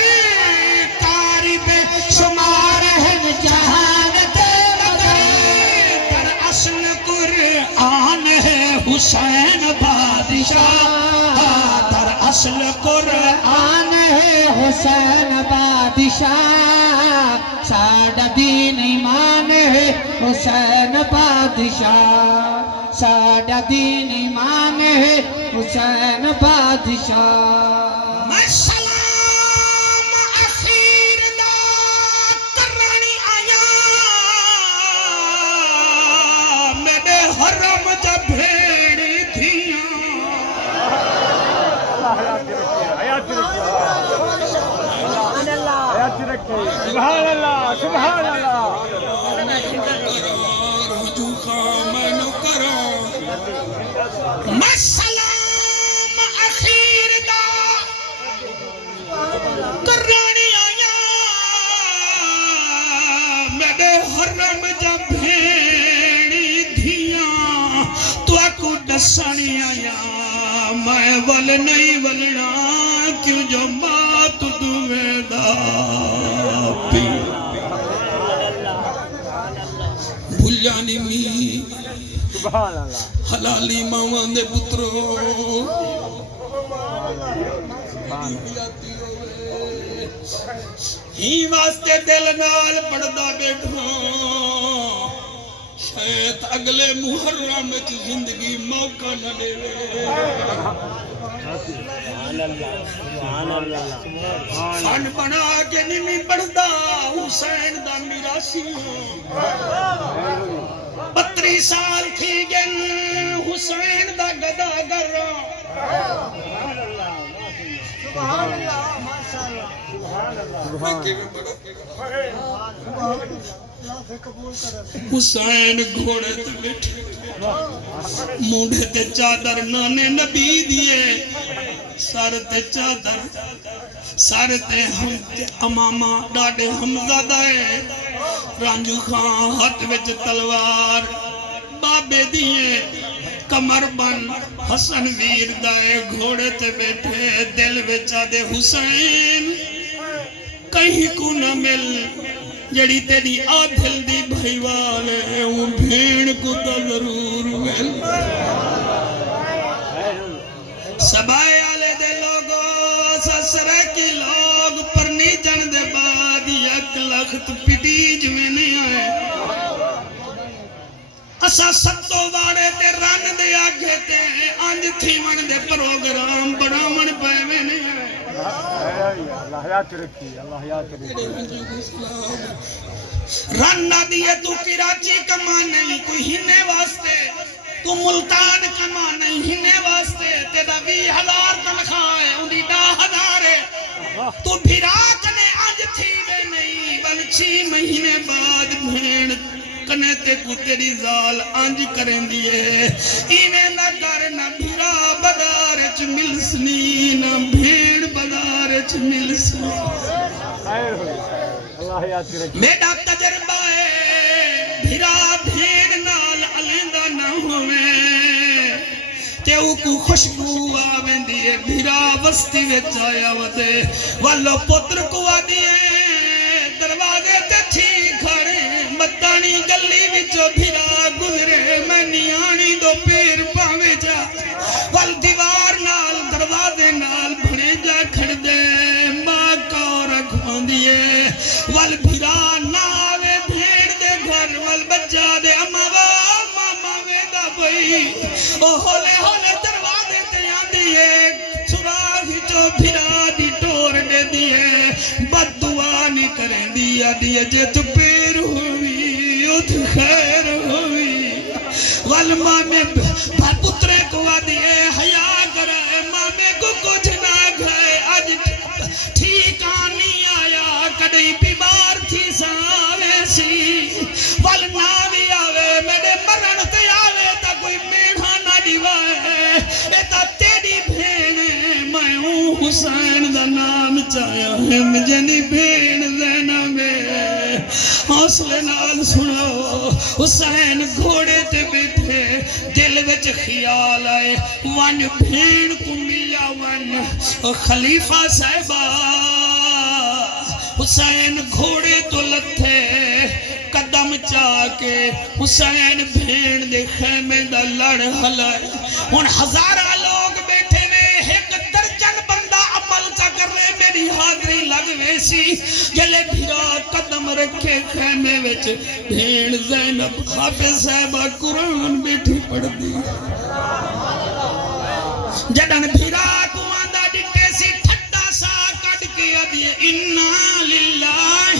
کاری بے شمار ہن جہان تے مگر در اصل قرآن ہے حسین بادشاہ در اصل قرآن ہے حسین بادشاہ سادہ دین ایمان ہے حسین بادشاہ ساڈا دین امام ہے حسین بادشاہ میں سلام اخیر دا کرانی آیا میرے حرم جا بھیڑی تھیاں سبحان اللہ سبحان اللہ رجو خامن کرو میں سلام اخیر دا کرانی آیا میرے حرم جا بھیڑی دھیاں تو اکو دسانی آیا میں ول نہیں ولنا کیوں جو مات دوے دا پی بھلیانی می سبحان اللہ حلالی ماں دے پترو ہی واسطے دل نال پڑھدا بیٹھو شاید اگلے محرم وچ زندگی موقع نہ دے فن بنا کے نہیں پڑھدا حسین دا میراثی 32 سال تھی گن حسین دا گداگر حسین گھوڑے تے بیٹھے مونڈے تے چادر نانے نبی دیے سر تے چادر سر تے امامہ ڈاڈے حمزہ دائے رانجو خان ہاتھ وچ تلوار بابے دیے کمر بن حسن ویر دائے گھوڑے تے بیٹھے دل وچا دے حسین کہیں کو نہ مل جڑی تیری آدھل دی بھائیوال ہے وہ بھیڑ کو تو ضرور مل سبائے آلے دے لوگوں سسرے کی لوگ پرنی جن دے بعد یک لخت پٹیج میں نہیں آئے اسا ستو واڑے تے رن دے آگے تے انج تھی من دے پروگرام بڑا من پائے میں نہیں آئے اللہ یاد رکھی اللہ یاد رکھی رن نہ دیئے تو کراچی کما نہیں کوئی ہنے واسطے تو ملتان کما نہیں ہنے واسطے تیرا 20,000 تنخواہ ہے انہی 10,000 ہے تو بھیرا کنے آج تھی بے نہیں بل 6 مہینے بعد بھین کنے تے کو تیری زال آنج کریں دیئے انہیں نہ کر نہ بھیرا بدارچ ملسنی نہ بھیڑ بدارچ ملسنی میرا تجربہ ہے بھیرا بھیڑ نال علیندہ نہ ہوئے تے او کو خوشبو آویں دیئے بھیرا وستی وچ آیا ودے والو پتر کو آدیئے دروازے تے تھی کھڑے مدانی گلی وچو بھیرا گزرے میں نیانی دو پیر پاویں جا وال دیوار نال دروازے نال بھڑے جا کھڑ دے ماں کو رکھوان دیئے وال بھیرا ناوے بھیڑ دے گھر وال بچہ دے اماں ماما ویدہ بھئی او ہولے ہولے دروازے تیان دیئے سراغی جو بھیرا دی ٹور دے دیئے بد دعا نہیں کریں دیا دیئے جے تو پیر ہوئی ات خیر ہوئی والمامے پترے کو آدیئے حیاء کرائے مامے کو کچھ نہ گھائے آج ٹھیک آنی آیا کڑی بیمار تھی ساوے سی والناوی آوے میرے مرن تے آوے تا کوئی میڑھا نہ دیوائے ایتا تیری بھینے میں ہوں حسین دا نام چاہیا ہے مجھے نہیں بھین دینا میں حوصلے نال سنو حسین گھوڑے تے بیٹھے دل وچ خیال آئے ون بھین کو ملیا ون خلیفہ صاحبہ حسین گھوڑے تو لتھے قدم چاکے حسین بھین دے خیمے دا لڑ ہلائے ان ہزارہ لوگ بیٹھے وے ایک درجن بندہ عمل چا کر رہے میری حاضری لگ ویسی جلے بھیرا قدم رکھے خیمے وچ بھین زینب حافظ صاحبہ قرآن بیٹھی پڑھ دی جدن بھیرا کو آندہ ڈٹے سی ٹھٹا سا کٹ کے ادھی اِنَّا لِلَّهِ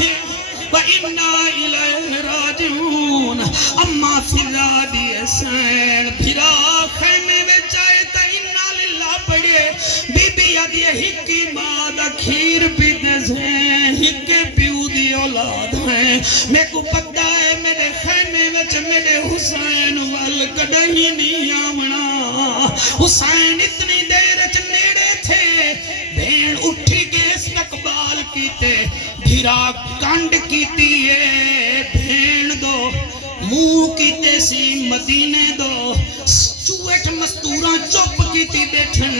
وَإِنَّا إِلَيْهِ رَاجِعُونَ اما فِرَا دی حسین بھیرا خیمے وچ آئے تا اِنَّا لِلَّهِ پڑھے بی بی ادھی ہکی ماں دا کھیر پیتے ہیں ہکے پیو دی اولاد ہیں میں کو پتہ ہے میرے خیمے وچ میرے حسین وال کدی نہیں آمنا حسین اتنی دیر چ نیڑے تھے بھین اٹھی کے استقبال کیتے بھیرا کنڈ کیتی ہے بھین دو منہ کیتے سی مدینے دو چوٹ مستوراں چپ کیتی بیٹھن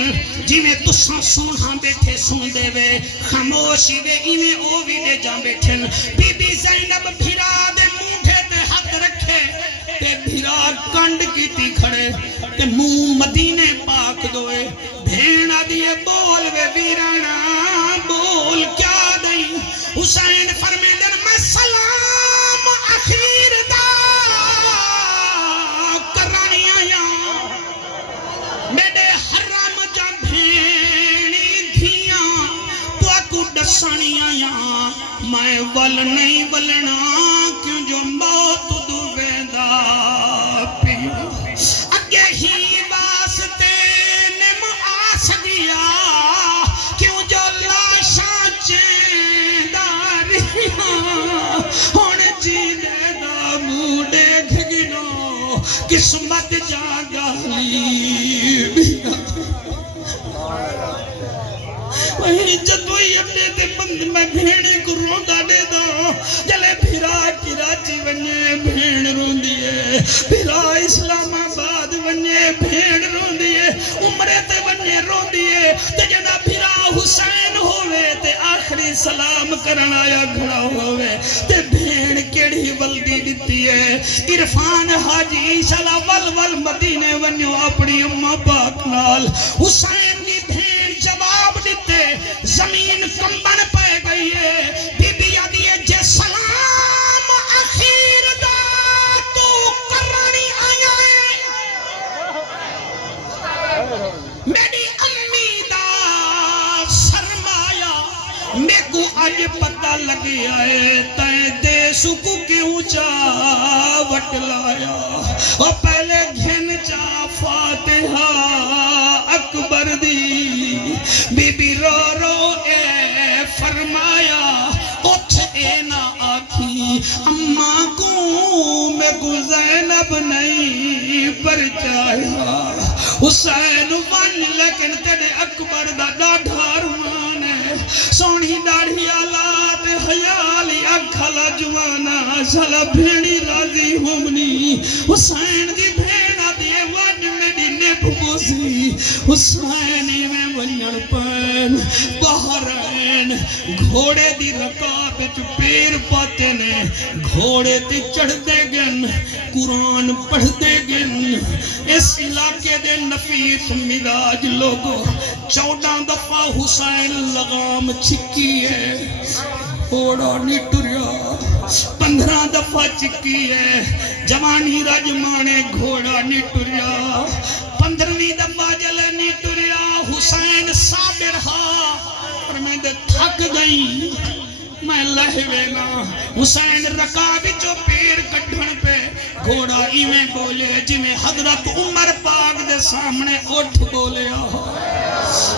جی میں تساں سونا بیٹھے سن دے وے خاموشی وے ایویں او وی دے جا بیٹھن بی بی زینب بھیرا دے منڈے تے ہاتھ رکھے تے بھیرا کنڈ کیتی کھڑے تے منہ مدینے پاک دوئے بھیڑا دیے بول وے ویرانا بول کیا دیں حسین فرمے دن میں سلام اخیر دا کرانی آیا میرے حرام جا بھیڑی دھیاں تو اکو ڈسانی آیا میں ول نہیں ولنا کیوں جو موت دوے دا پیو اگے ہی واسطے نم آس دیا کیوں جو لاشاں چینداریاں ہون جینے دا موڈے گھگنو قسمت جاگالی بیا وہی جدوئی اپنے دے بند میں بھیڑی کو روندہ دے دا جلے بھیرا کی راجی ونجے بھیڑ روندیے بھیرا اسلام آباد ونجے بھیڑ روندیے عمرے تے ونجے روندیے تے جنا بھیرا حسین ہوئے تے آخری سلام کرن آیا گھڑا ہوئے تے بھیڑ کیڑی ولدی دیتی ہے عرفان حاجی شلا ول مدینے ونجو اپنی اممہ پاک نال حسین دی بھیڑ جواب دیتے زمین کمبن پہ گئی ہے بی بی آدھیے جے سلام اخیر دا تو کرانی آیا ہے میری امی دا سرمایا میں کو آج پتہ لگی آئے تائیں دیسو کو کیوں چا وٹ لایا اور پہلے گھن چا فاتحہ اکبر دی بی بی رو رو اے فرمایا اٹھ اے نہ آکھی اماں کو میں کو زینب نہیں پر چاہیا حسین ون لیکن تیرے اکبر دا ڈاڑھا روان ہے سونی ڈاڑھی آلات حیالی اکھلا جوانا شلا بھیڑی راضی ہومنی حسین دی بھیڑا دیے ون میری نپ بوسی حسینی میں ونجن پین بہرین گھوڑے دی رکاب وچ پیر پاتے نے گھوڑے تے چڑھ دے گن قرآن پڑھ دے گن اس علاقے دے نفیس مزاج لوگو 14 دفعہ حسین لغام چھکی ہے گھوڑا نہیں ٹریا 15 دفعہ چکی ہے جوانی رجمانے گھوڑا نہیں ٹریا 15ویں دفعہ جلے نہیں ٹریا حسین صابر ہا اور میں دے تھک گئی میں لہوے نا حسین رکاب جو پیر کٹھن پہ گھوڑا ایویں بولے جی میں حضرت عمر پاک دے سامنے اٹھ بولے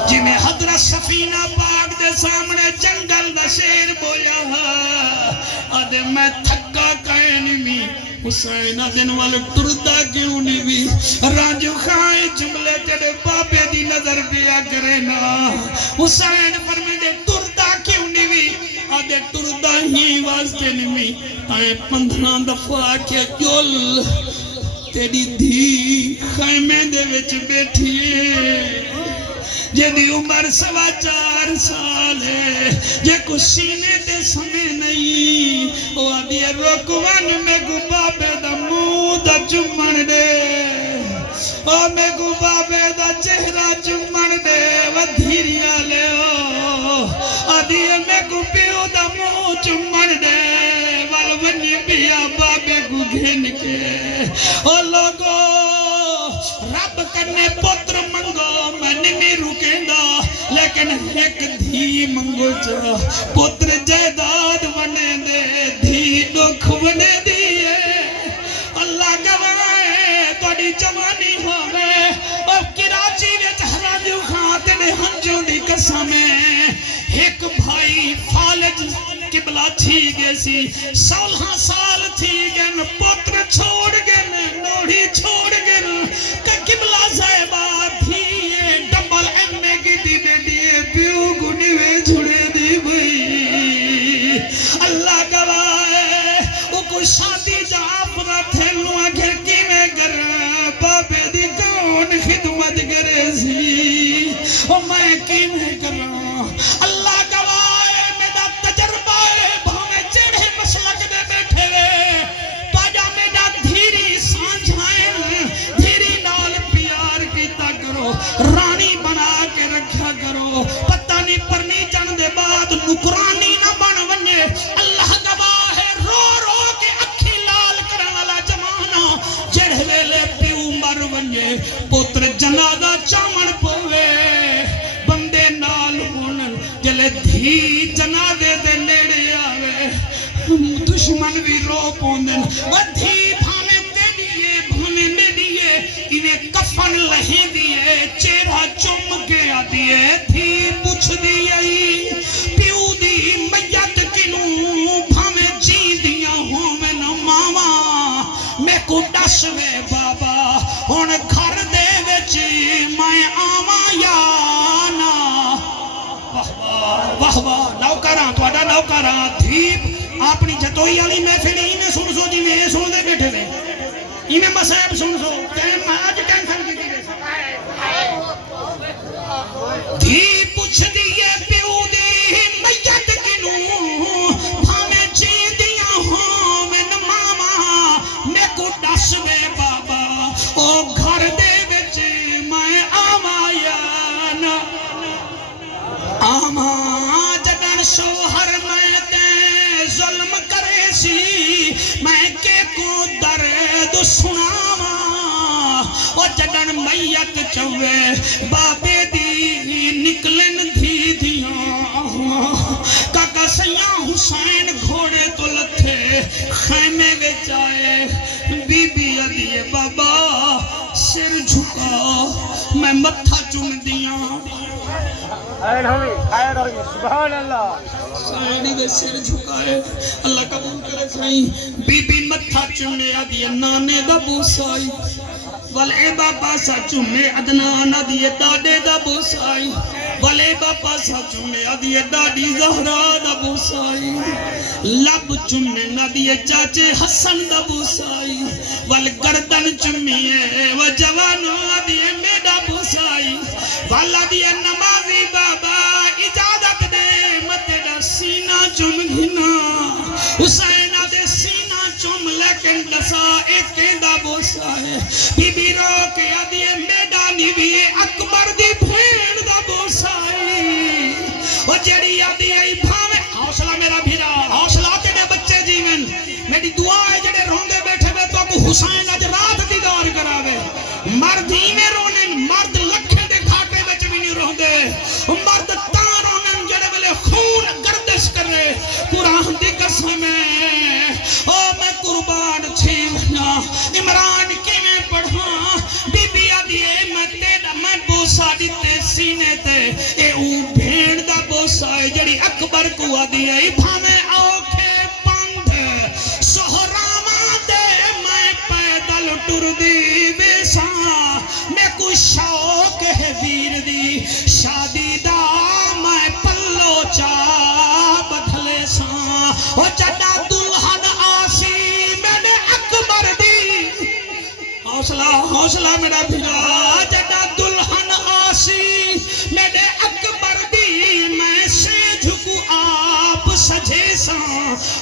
جی میں حضرت سفینہ پاک دے سامنے جنگل دا شیر بولیا آدھے میں تھکا کائنی می حسین آدھن والے ٹردہ کیوں نہیں بھی راجو خائیں جملے جڑے بابے دی نظر بیا کرے نا حسین فرمے دے ٹردہ کیوں نہیں بھی آدھے ٹردہ ہی واسطے نہیں بھی آئے 15 دفعہ کے جل تیری دھی خیمے دے وچ بیٹھیے جدی عمر 4.25 سال ہے جے کو سینے دے سمے نہیں وہ آدھی رکوان میں کو بابے دا منہ دا چمن دے او میں کو بابے دا چہرہ چمن دے وہ دھیریاں لے آدھی میں کو پیو دا منہ چمن دے رکھیا بابے کو گھن کے او لوگو رب کرنے پتر منگو میں نہیں رکیں گا لیکن ایک دھی منگو چا پتر جائیداد بنے دے دھی دکھ بنے دیئے اللہ گوائے توڑی جوانی ہوئے اور کراچی ویچ حرامیو خاتے نے ہنجوں دی قسمیں ایک بھائی فالج قبلہ تھی گئے سی 16 سال تھی گئے پتر چھوڑ گئے نوڑی چھوڑ گئے کہ قبلہ زائبہ تھی ڈبل ایم میں کی دینے دیئے پیو گنی میں جھڑے دی بھئی اللہ گوائے وہ کوئی شادی جاب رہا تھے لوہاں گھرکی میں گر بابے دی کون خدمت کرے سی وہ میں کی میں کر رہا اللہ گوائے میرا تجربہ ہے بھومے چڑھے مسلک دے بیٹھے وے پاجا میرا دھیری سانجھائیں دھیری نال پیار کیتا کرو رانی بنا کے رکھا کرو پتہ نہیں پرنی جن دے بعد نکرانی نہ بن ونجے اللہ گواہ ہے رو رو کے اکھی لال کرن والا جمانہ جڑے ویلے پیو مر ونجے پتر جنازہ چامن پوے بندے نال ہونن جلے دھی جنازے دے نیڑے آوے دشمن بھی رو پوندن وہ دھی بھامے دے دیئے انہیں کفن لہیں دیئے چہرہ چم کے آ دیئے دھی پوچھ دیئے پیو دی میت کنوں بھامے جی دیا ہوں میں نہ ماما میں کو ڈسوے بابا ہون گھر دے وچی میں آما یا نا واہ واہ نوکران توڑا نوکران دھیپ اپنی جتوئی علی محفل میں سن سو جی میں سن دے بیٹھے دے انہیں مسائب سن سو ٹائم آج ٹینشن کی دی دھی پوچھ دیئے پیو دی میت کنوں بھامے جی دیا ہوں من ماما میں کو ڈسوے بابا او گھر دے وچی میں آما یا نا آما جدن شوہر میں دے ظلم کرے سی میں کے کو درد سناما او جدن میت چوے بابے دی نکلن دھی دیاں کاکا سیاں حسین گھوڑے تو لتھے خیمے وچ آئے بی بی ادیے بابا سر جھکا میں متھا چوم دیاں خیر ہوئی خیر ہوئی سبحان اللہ سائنی دے سر جھکائے اللہ قبول کرے سائیں بی بی متھا چومے ادیے نانے دا بوسائی والے باپا سا چومے ادنان ادیے داڑے دا بوسائی والے باپا سا چومے ادیے داڑی زہرا دا بوسائی لب چومے ندیے چاچے حسن دا بوسائی وال گردن چومیے و جوانو ادیے میڈا بوسائی والا دیے نمازی بابا اجازت دے متے دا سینہ چوم گھنا حسین دے سینہ چوم لیکن دسا ایک دا بوسائی بی بی رو کے ادیے میڈا نیویے اکبر دی بھین دا بوسائی وہ جڑی ادیے بھاوے حوصلہ میرا بھیرا حوصلہ تیرے بچے جیون میری دعا ہے جڑے روندے بیٹھے بے تو کو حسین اج رات دیدار کراوے مرد ہی میں رونن مرد لکھے دے گھاٹے بچ بھی نہیں روندے مرد تاں رونن جڑے والے خون گردش کرے قرآن دی قسم او میں قربان چھے ونا عمران کی میں پڑھاں بی بی آدھیے میں تیڑا میں بوسا دیتے سینے تے اے او بھیڑ دا بوسا ہے جڑی اکبر کو آدھیے بھامے آوکھے پاندھ سہراما دے میں پیدل ٹر دی بیسا میں کوئی شوق ہے ویر دی شادی دا میں پلو چا بدھلے سا وہ جڑا دلہن آسی میں نے اکبر دی حوصلہ میرا بھیرا جڑا دلہن آسی میں نے اکبر دی میں سے جھکو آپ سجے سا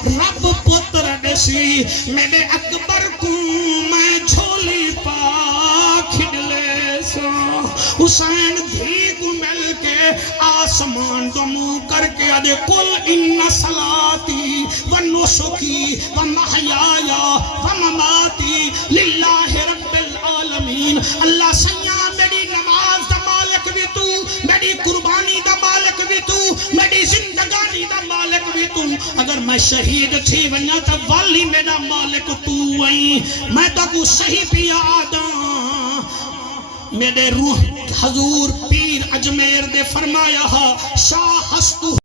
رب پتر ڈسی میں نے اکبر کو میں جھولی پا کھڑلے سا حسین دھی کو مل کے آسمان دو منہ کر کے ادے قل ان صلاتی و نسکی و محیایا و مماتی للہ رب العالمین. اللہ سیاں میری نماز دا مالک بھی تو، میری قربانی دا مالک بھی تو، میری زندگانی دا مالک بھی تو. اگر میں شہید تھی ونیا تا والی میرا مالک تو وئی. میں تو کو صحیح پیا آداں میرے روح حضور پیر اجمیر دے فرمایا شاہ ہستو